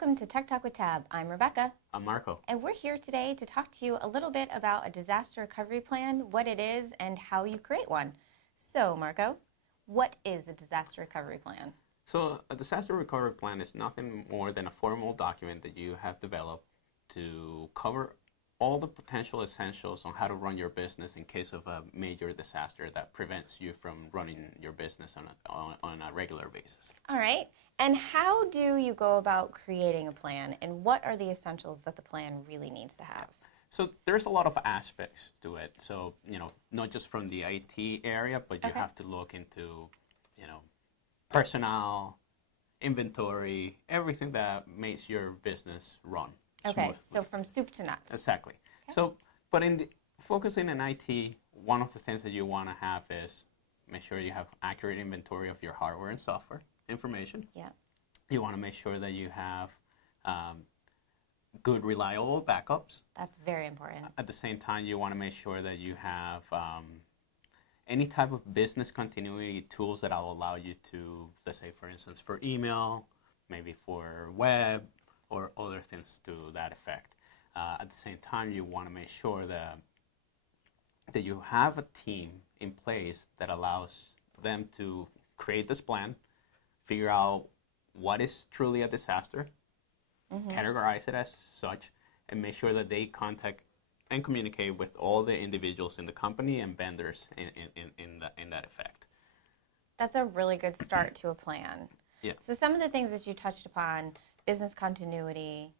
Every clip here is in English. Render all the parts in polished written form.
welcome to Tech Talk with Tab. I'm Rebecca. I'm Marco. And we're here today to talk to you a little bit about a disaster recovery plan, what it is, and how you create one. So, Marco, what is a disaster recovery plan? So a disaster recovery plan is nothing more than a formal document that you have developed to cover all the potential essentials on how to run your business in case of a major disaster that prevents you from running your business on a regular basis. All right. And how do you go about creating a plan, and what are the essentials that the plan really needs to have? So there's a lot of aspects to it. So, not just from the IT area, but you have to look into, personnel, inventory, everything that makes your business run Okay, smoothly. so from soup to nuts. Exactly. Okay. So, but focusing in IT, one of the things that you want to have is make sure you have accurate inventory of your hardware and software information. Yeah. You want to make sure that you have good, reliable backups. That's very important. At the same time, you want to make sure that you have any type of business continuity tools that will allow you to, let's say, for instance, for email, maybe for web, or other things to that effect. At the same time, you want to make sure that you have a team in place that allows them to create this plan, figure out what is truly a disaster, categorize it as such, and make sure that they contact and communicate with all the individuals in the company and vendors in that effect. That's a really good start to a plan. Yeah. So some of the things that you touched upon, business continuity,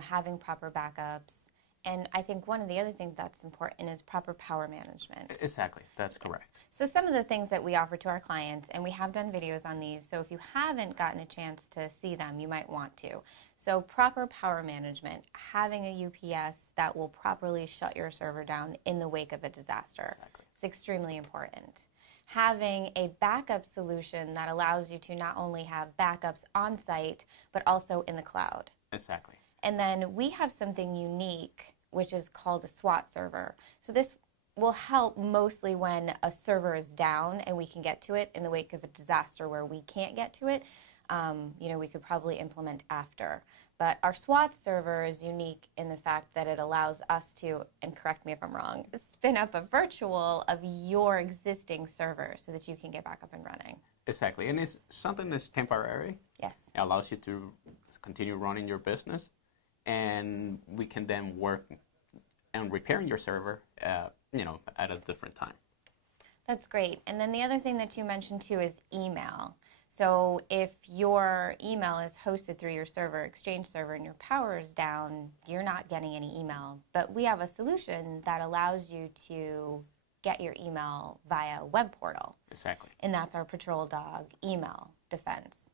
having proper backups, and I think one of the other things that's important is proper power management. Exactly, that's correct. So some of the things that we offer to our clients, and we have done videos on these, so if you haven't gotten a chance to see them, you might want to. So proper power management, having a UPS that will properly shut your server down in the wake of a disaster. Exactly. It's extremely important. Having a backup solution that allows you to not only have backups on site, but also in the cloud. Exactly. And then we have something unique, which is called a SWAT server. So this will help mostly when a server is down and we can get to it in the wake of a disaster where we can't get to it. We could probably implement after. But our SWAT server is unique in the fact that it allows us to, and correct me if I'm wrong, spin up a virtual of your existing server so that you can get back up and running. Exactly, and it's something that's temporary. Yes. It allows you to continue running your business, and we can then work on repairing your server, at a different time. That's great. And then the other thing that you mentioned too is email. So if your email is hosted through your server, Exchange server, and your power is down, you're not getting any email. But we have a solution that allows you to get your email via a web portal. Exactly. And that's our Patrol Dog email defense.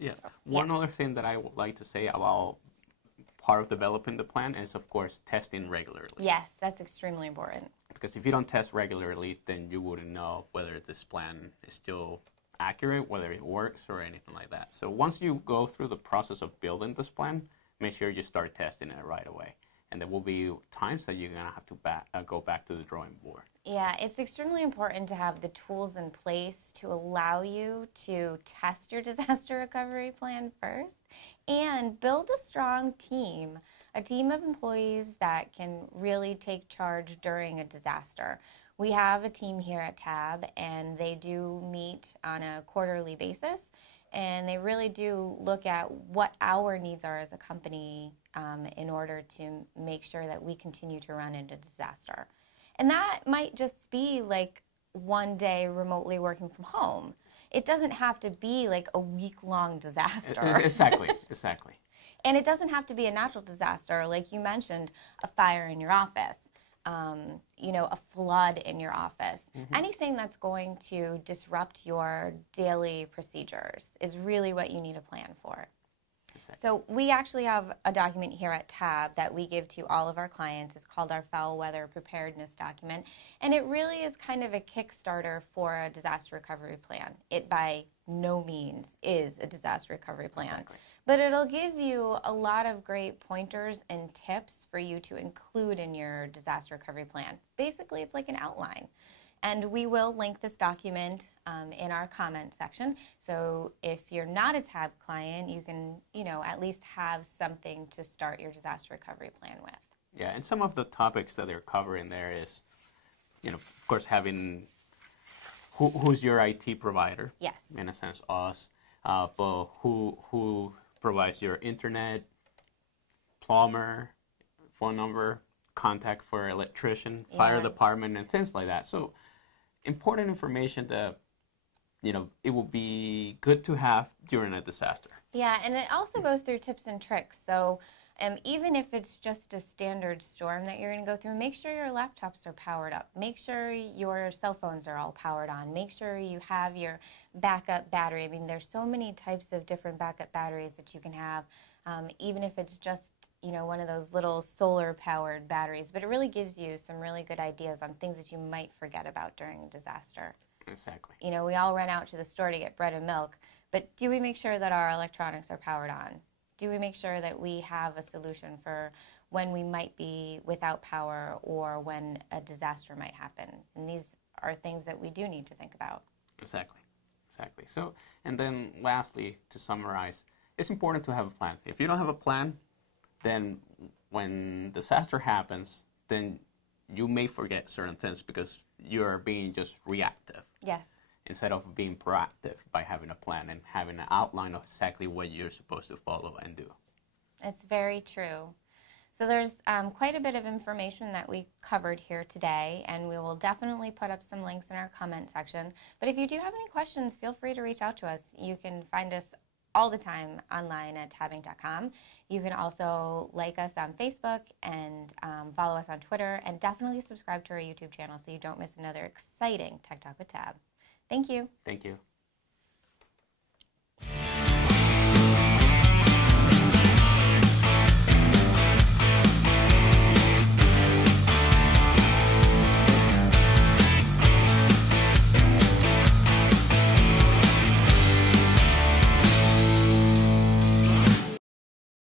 Yeah. One other thing that I would like to say about part of developing the plan is, of course, testing regularly. Yes, that's extremely important. Because if you don't test regularly, then you wouldn't know whether this plan is still accurate, whether it works, or anything like that. So once you go through the process of building this plan, make sure you start testing it right away. And there will be times that you're going to have to go back to the drawing board. Yeah, it's extremely important to have the tools in place to allow you to test your disaster recovery plan first and build a strong team, a team of employees that can really take charge during a disaster. We have a team here at Tab, and they do meet on a quarterly basis, and they really do look at what our needs are as a company in order to make sure that we continue to run into disaster. And that might just be like one day remotely working from home. It doesn't have to be like a week-long disaster. Exactly. And it doesn't have to be a natural disaster, like you mentioned, a fire in your office, a flood in your office. Anything that's going to disrupt your daily procedures is really what you need a plan for. So we actually have a document here at Tab that we give to all of our clients. It's called our Foul Weather Preparedness Document. And it really is kind of a Kickstarter for a disaster recovery plan. It by no means is a disaster recovery plan. Exactly. But it'll give you a lot of great pointers and tips for you to include in your disaster recovery plan. Basically, it's like an outline. And we will link this document in our comment section. So if you're not a TAB client, you can, at least have something to start your disaster recovery plan with. Yeah, and some of the topics that they're covering there is, of course, having who's your IT provider. Yes. In a sense, us. But who provides your internet, plumber, phone number, contact for electrician, fire department, and things like that. So important information that, it will be good to have during a disaster. Yeah, and it also goes through tips and tricks. So even if it's just a standard storm that you're going to go through, make sure your laptops are powered up. Make sure your cell phones are all powered on. Make sure you have your backup battery. I mean, there's so many types of different backup batteries that you can have, even if it's just, one of those little solar-powered batteries. But it really gives you some really good ideas on things that you might forget about during a disaster. Exactly. We all run out to the store to get bread and milk, but do we make sure that our electronics are powered on? Do we make sure that we have a solution for when we might be without power or when a disaster might happen? And these are things that we do need to think about. Exactly. So, and then lastly, to summarize, it's important to have a plan. If you don't have a plan, then when disaster happens, then you may forget certain things because you're being just reactive. Yes. Instead of being proactive by having a plan and having an outline of exactly what you're supposed to follow and do. It's very true. So there's quite a bit of information that we covered here today, and we will definitely put up some links in our comment section. But if you do have any questions, feel free to reach out to us. You can find us all the time online at tabinc.com. You can also like us on Facebook and follow us on Twitter, and definitely subscribe to our YouTube channel so you don't miss another exciting Tech Talk with Tab. Thank you. Thank you.